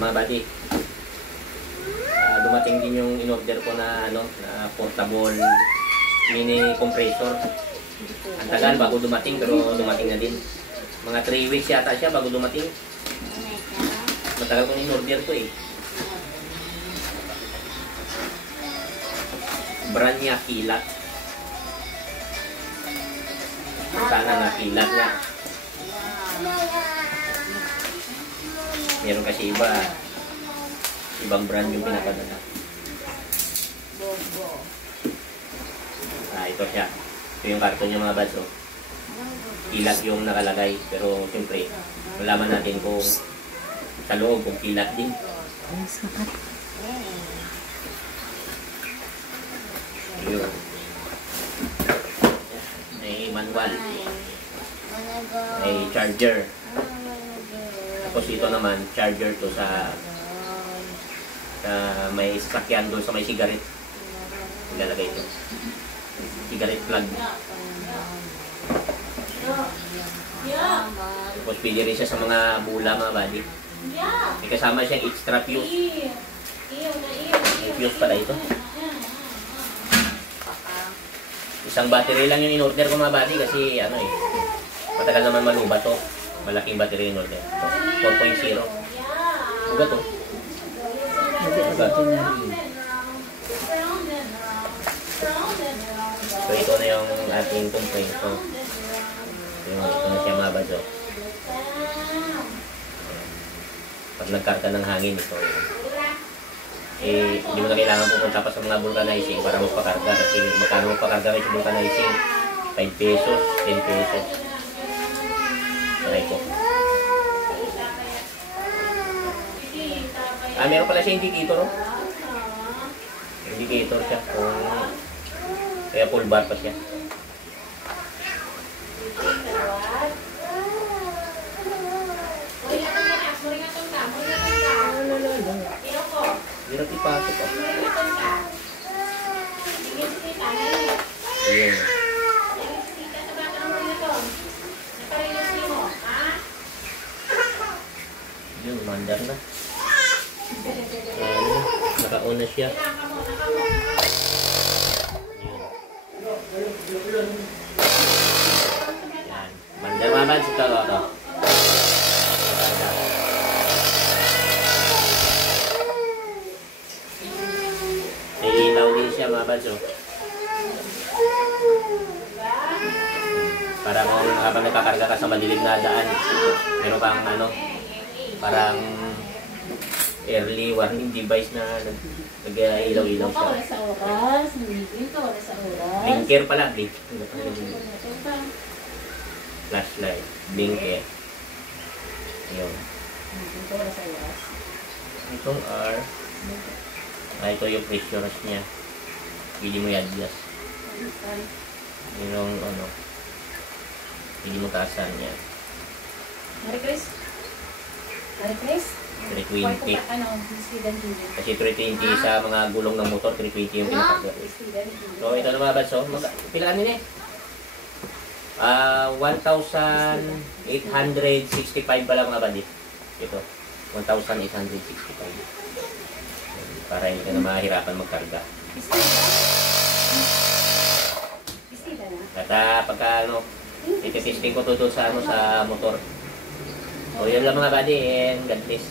Mga buddy, dumating din yung in-order ko na na portable mini compressor. Ang tagal bago dumating, pero dumating na din. Mga 3 weeks yata siya bago dumating. Matagal kong in-order ko eh. Brand niya Kilat. Sana na Kilat niya. Meron kasi ibang brand yung pinapadala. Ito siya. Ito yung karton niya mga bads. Kilat yung nakalagay. Pero siyempre, malaman natin kung sa loob kung kilat din. Yun. May manual. May charger. Tapos ito naman, charger to sa may sakyan doon sa may cigarette. Ilalagay ito. Cigarette plug. Tapos pili rin siya sa mga bula mga buddy. May kasama siyang extra fuse. May fuse pala ito. Isang battery lang yung in-order ko mga buddy kasi matagal naman malubat to. Malaking battery in-order. 4.0. Uga to. So ito na yung ating compressor. Ito na siya mga buddy. Pag nagkarga ng hangin ito, hindi mo na kailangan pumunta pa sa mga vulcanizing para magpakarga. Kasi magkano magpakarga kayo sa vulcanizing? 5 pesos, 10 pesos. Aray ko. Meron pala siya indicator. Indicator siya. Kaya full bar pa siya. Hirap ipasok ako. Ayan. Yun, mandar na. Naka-on na siya. Ayan. Mandar mamad sa ito. Ilaw din siya mga badso. Para kung habang nagkakarga ka sa madilim na daan, meron kang parang early warning device na nag-ilaw-ilaw siya. Oras sa oras, oras sa oras. Blinker pala, flashlight, blinker. Ayun. Oras sa oras. Itong R. Ito yung pressure niya. Pili mo i-adjust. Yung pili mo taasan niya. Mari Chris? Mari Chris? 320. Kasi 320 sa mga gulong ng motor, 320 yung pinakagod. So ito na mga bads. Pilaan nila eh. 1,865 pala mga badit. Ito. 1,865. Para hindi ka na mahirapan magkarga. At pagka ititesting ko to sa sa motor. So yun lang mga buddy, and God bless.